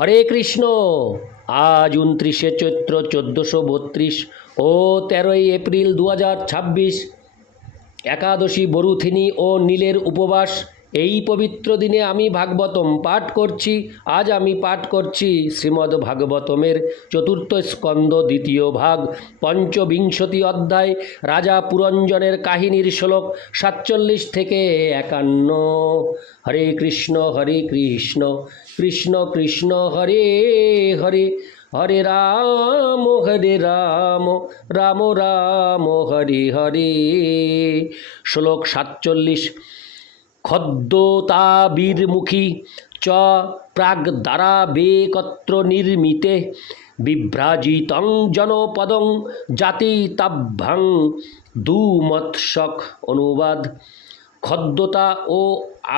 হরে কৃষ্ণ। আজ 29শে চৈত্র 1432 ও 13ই এপ্রিল 2026। একাদশী বরুথিনী ও নীলের উপবাস। এই পবিত্র দিনে আমি ভাগবতম পাঠ করছি। আজ আমি পাঠ করছি শ্রীমদ্ ভাগবতমের চতুর্থ স্কন্দ দ্বিতীয় ভাগ পঞ্চবিংশতি অধ্যায় রাজা পুরঞ্জনের কাহিনীর শ্লোক 47 থেকে 51। হরে কৃষ্ণ কৃষ্ণ কৃষ্ণ হরে হরে, হরে রাম রাম রাম হরে হরে। শ্লোক 47। খদ্যোতাবির্মুখী চ প্রাগ্দ্বারাবেকত্র নির্মিতে বিভ্রাজিতং জনপদং জাতিতাভ্যাং দুমৎসক। অনুবাদ: খদ্যোতা ও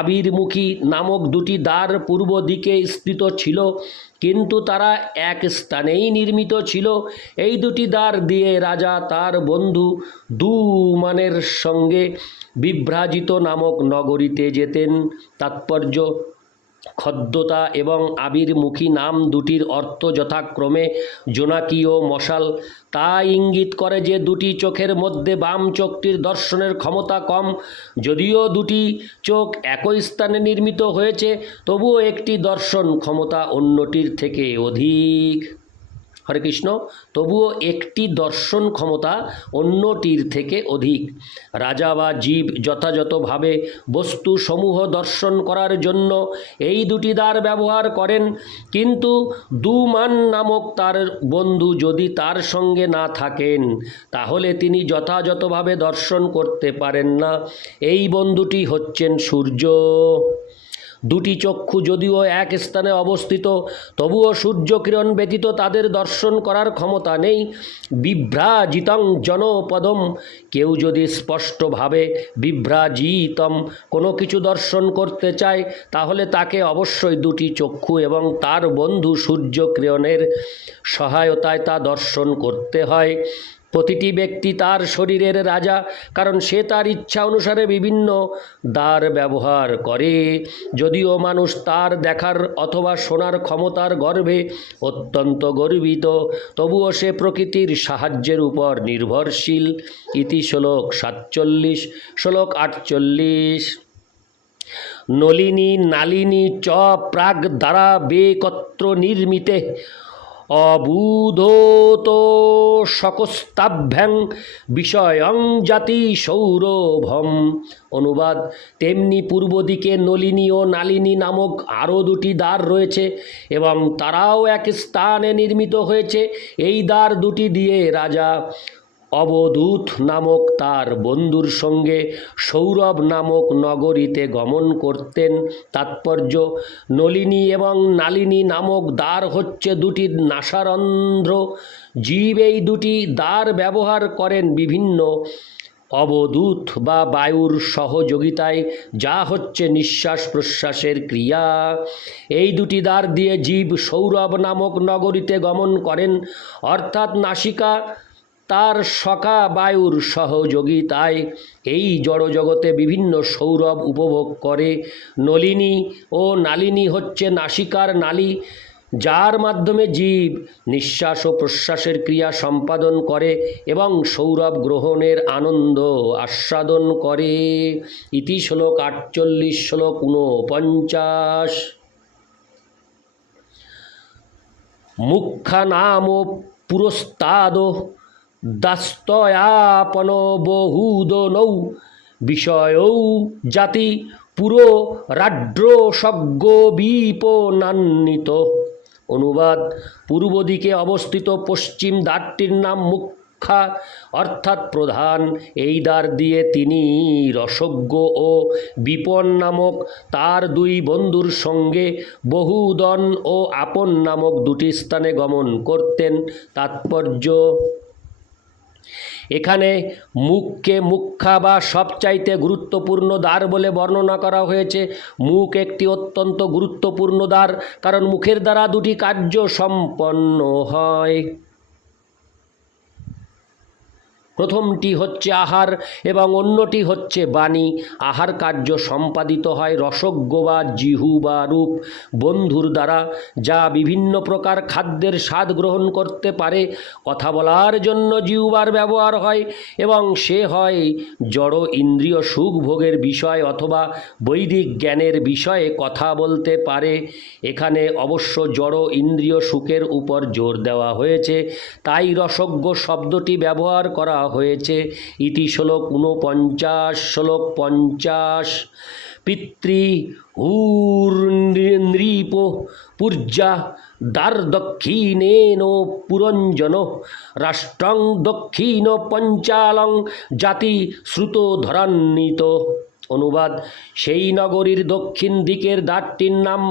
আবির্মুখী নামক দুটি দ্বার পূর্ব দিকে স্থিত ছিল, কিন্তু তারা এক স্থানেই নির্মিত ছিল। এই দুটি দ্বার দিয়ে রাজা তার বন্ধু দুমানের সঙ্গে বিভ্রাজিত নামক নগরীতে যেতেন। তাৎপর্য: খদ্যোতা এবং আবির্মুখী নাম দুটির অর্থ যথাক্রমে জোনাকি ও মশাল। তা ইঙ্গিত করে যে দুটি চোখের মধ্যে বাম চোখটির দর্শনের ক্ষমতা কম। যদিও দুটি চোখ একই স্থানে নির্মিত হয়েছে, তবুও একটি দর্শন ক্ষমতা অন্যটির থেকে অধিক। হরে কৃষ্ণ। তবুও একটি দর্শন ক্ষমতা অন্যটির থেকে অধিক। রাজা বা জীব যথাযথভাবে বস্তুসমূহ দর্শন করার জন্য এই দুটি দ্বার ব্যবহার করেন, কিন্তু দুমান নামক তার বন্ধু যদি তার সঙ্গে না থাকেন, তাহলে তিনি যথাযথভাবে দর্শন করতে পারেন না। এই বন্ধুটি হচ্ছেন সূর্য। দুটি চক্ষু যদিও এক স্থানে অবস্থিত, তবুও সূর্যকিরণ ব্যতীত তাদের দর্শন করার ক্ষমতা নেই। বিভ্রাজিতং জনপদম, কেউ যদি স্পষ্টভাবে বিভ্রাজিতম কোনো কিছু দর্শন করতে চায়, তাহলে তাকে অবশ্যই দুটি চক্ষু এবং তার বন্ধু সূর্যকিরণের সহায়তায় তা দর্শন করতে হয়। প্রতিটি ব্যক্তি তার শরীরের রাজা, কারণ সে তার ইচ্ছা অনুসারে বিভিন্ন দ্বার ব্যবহার করে। যদিও মানুষ তার দেখার অথবা শোনার ক্ষমতার গর্বে অত্যন্ত গর্বিত, তবুও সে প্রকৃতির সাহায্যের উপর নির্ভরশীল। ইতি শ্লোক 47। শ্লোক 48। নলিনী নালিনী চ প্রাগ্দ্বারাবেকত্র নির্মিতে অবুধোত শকস্তাভ্যাং বিষয়ং জাতি সৌরভম। অনুবাদ: তেমনি পূর্ব দিকে নলিনী ও নালিনী নামক আরও দুটি দ্বার রয়েছে এবং তারাও এক স্থানে নির্মিত হয়েছে। এই দ্বার দুটি দিয়ে রাজা অবধূত নামক তার বন্ধুর সঙ্গে সৌরভ নামক নগরীতে গমন করতেন। তাৎপর্য: নলিনী এবং নালিনী নামক দ্বার হচ্ছে দুটি নাসারন্ধ্র। জীব এই দুটি দ্বার ব্যবহার করেন বিভিন্ন অবধূত বা বায়ুর সহযোগিতায়, যা হচ্ছে নিঃশ্বাস প্রশ্বাসের ক্রিয়া। এই দুটি দ্বার দিয়ে জীব সৌরভ নামক নগরীতে গমন করেন, অর্থাৎ নাসিকা তার সখা বায়ুর সহযোগিতায় এই জড়জগতে বিভিন্ন সৌরভ উপভোগ করে। নলিনী ও নালিনী হচ্ছে নাসিকার নালী, যার মাধ্যমে জীব নিঃশ্বাস ও প্রশ্বাসের ক্রিয়া সম্পাদন করে এবং সৌরভ গ্রহণের আনন্দ আস্বাদন করে। ইতি শ্লোক 48। শ্লোক 49। মুখ্যানাম পুরস্তাদ দাস্তয়াপন বহুদনৌ বিষয়ৌ জাতি পুরো রাড্র সজ্ঞ বিপনান্বিত। অনুবাদ: পূর্ব দিকে অবস্থিত পশ্চিম দ্বারটির নাম মুখ্যা, অর্থাৎ প্রধান। এই দ্বার দিয়ে তিনি রসজ্ঞ ও বিপন নামক তার দুই বন্ধুর সঙ্গে বহুদন ও আপন নামক দুটি স্থানে গমন করতেন। তাৎপর্য: এখানে মুখকে মুখ্যা বা সবচাইতে গুরুত্বপূর্ণ দ্বার বলে বর্ণনা করা হয়েছে। মুখ একটি অত্যন্ত গুরুত্বপূর্ণ দ্বার, কারণ মুখের দ্বারা দুটি কার্য সম্পন্ন হয়। প্রথমটি হচ্ছে আহার এবং অন্যটি হচ্ছে বাণী। আহার কার্য সম্পাদিত হয় রসজ্ঞ বা জিহু বা রূপ বন্ধুর দ্বারা, যা বিভিন্ন প্রকার খাদ্যের স্বাদ গ্রহণ করতে পারে। কথা বলার জন্য জিহ্বার ব্যবহার হয় এবং সে হয় জড় ইন্দ্রিয় সুখ ভোগের বিষয় অথবা বৈদিক জ্ঞানের বিষয়ে কথা বলতে পারে। এখানে অবশ্য জড় ইন্দ্রিয় সুখের উপর জোর দেওয়া হয়েছে, তাই রসজ্ঞ শব্দটি ব্যবহার করা হয়েছে। ইতি শ্লোক 49, শ্লোক 50। পিতৃহুর্নৃপ পূর্যা দ্বার দক্ষিণেন পুরঞ্জন রাষ্ট্রং দক্ষিণ পঞ্চালং জাতি শ্রুতধরান্বিত। অনুবাদ: সেই নগরীর দক্ষিণ দিকের দ্বারটির নাম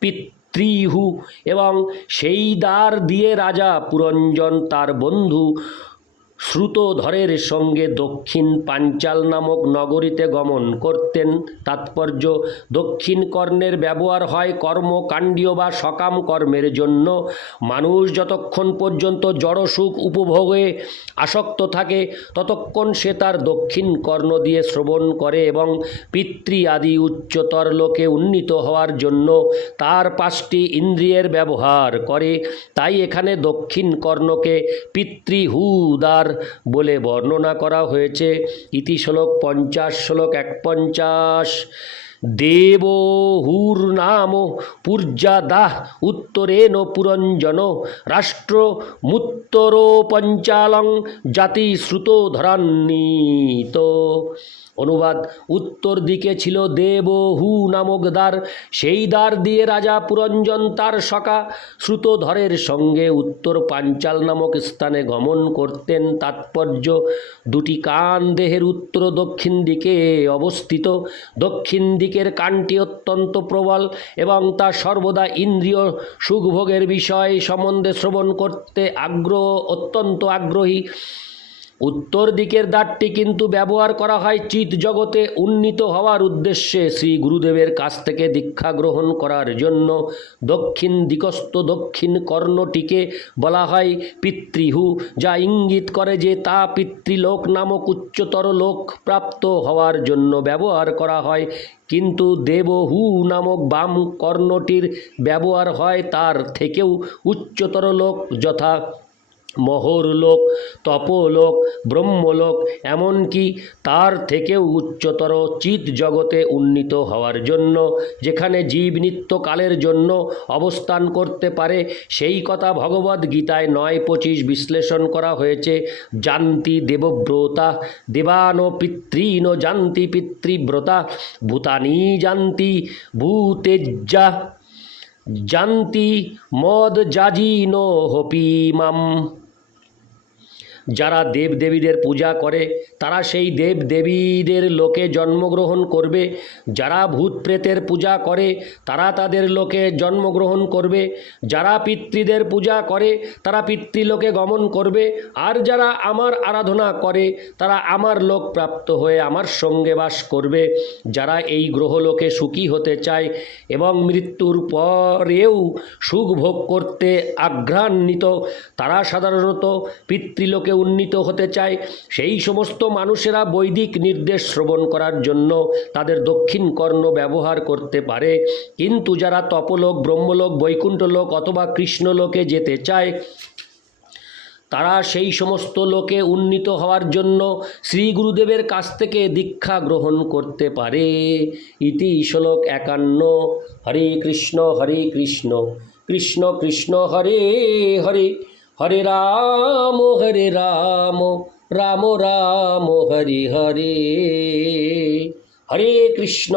পিতৃহু এবং সেই দ্বার দিয়ে রাজা পুরঞ্জন তার বন্ধু শ্রুতধরের সঙ্গে দক্ষিণ পাঞ্চাল নামক নগরীতে গমন করতেন। তাৎপর্য: দক্ষিণ কর্ণের ব্যবহার হয় কর্মকাণ্ডীয় বা সকাম কর্মের জন্য। মানুষ যতক্ষণ পর্যন্ত জড়সুখ উপভোগে আসক্ত থাকে ততক্ষণ সে তার দক্ষিণ কর্ণ দিয়ে শ্রবণ করে এবং পিতৃ আদি উচ্চতর লোকে উন্নীত হওয়ার জন্য তার 5টি ইন্দ্রিয়ের ব্যবহার করে। তাই এখানে দক্ষিণ কর্ণকে পিতৃহুদ্বার বলে বর্ণনা করা হয়েছে। ইতি শ্লোক 50, শ্লোক 51। দেবহুর্নাম পূর্যাদাহ উত্তরেণ পুরঞ্জন রাষ্ট্র মুত্তরো পঞ্চালং জাতি শ্রুতধরান্বিত। অনুবাদ: উত্তর দিকে ছিল দেবহু নামক দ্বার। সেই দ্বার দিয়ে রাজা পুরঞ্জন তার সখা শ্রুতধরের সঙ্গে উত্তর পাঞ্চাল নামক স্থানে গমন করতেন। তাৎপর্য: দুটি কান দেহের উত্তর ও দক্ষিণ দিকে অবস্থিত। দক্ষিণ দিকের কানটি অত্যন্ত প্রবল এবং তা সর্বদা ইন্দ্রিয় সুখভোগের বিষয় সম্বন্ধে শ্রবণ করতে অত্যন্ত আগ্রহী। উত্তর দিকের দ্বারটি কিন্তু ব্যবহার করা হয় চিৎ জগতে উন্নীত হওয়ার উদ্দেশ্যে শ্রী গুরুদেবের কাছ থেকে দীক্ষা গ্রহণ করার জন্য। দক্ষিণ দিকস্থ দক্ষিণ কর্ণটিকে বলা হয় পিতৃহু, যা ইঙ্গিত করে যে তা পিতৃলোক নামক উচ্চতর লোক প্রাপ্ত হওয়ার জন্য ব্যবহার করা হয়। কিন্তু দেবহু নামক বাম কর্ণটির ব্যবহার হয় তার থেকেও উচ্চতর লোক, যথা মহরলোক, তপলোক, ব্রহ্মলোক, এমনকি তার থেকেও উচ্চতর চিৎ জগতে উন্নীত হওয়ার জন্য, যেখানে জীব নিত্যকালের জন্য অবস্থান করতে পারে। সেই কথা ভগবদ্গীতায় 9:25 বিশ্লেষণ করা হয়েছে। জান্তি দেবব্রতা দেবান পিতৃন জান্তি পিতৃব্রতা ভূতানি জান্তি ভূতেজ্জা জান্তি মদ যাজিন হপিমাম। যারা দেবদেবীদের পূজা করে তারা সেই দেবদেবীদের লোকে জন্মগ্রহণ করবে। যারা ভূত প্রেতের পূজা করে তারা তাদের লোকে জন্মগ্রহণ করবে। যারা পিতৃদের পূজা করে তারা পিতৃলোকে গমন করবে। আর যারা আমার আরাধনা করে তারা আমার লোক প্রাপ্ত হয়ে আমার সঙ্গে বাস করবে। যারা এই গ্রহলোকে সুখী হতে চায় এবং মৃত্যুর পরেও সুখ ভোগ করতে আগ্রহান্বিত, তারা সাধারণত পিতৃলোকে উন্নীত হতে চায়। সেই সমস্ত মানুষেরা বৈদিক নির্দেশ শ্রবণ করার জন্য তাদের দক্ষিণ কর্ণ ব্যবহার করতে পারে। কিন্তু যারা তপলোক, ব্রহ্মলোক, বৈকুণ্ঠলোক অথবা কৃষ্ণলোকে যেতে চায় তারা সেই সমস্ত লোকে উন্নীত হওয়ার জন্য শ্রী গুরুদেবের কাছ থেকে দীক্ষা গ্রহণ করতে পারে। ইতি শ্লোক 51। হরে কৃষ্ণ কৃষ্ণ কৃষ্ণ হরে হরে, হরে রাম রাম রাম হরে হরে, হরে কৃষ্ণ।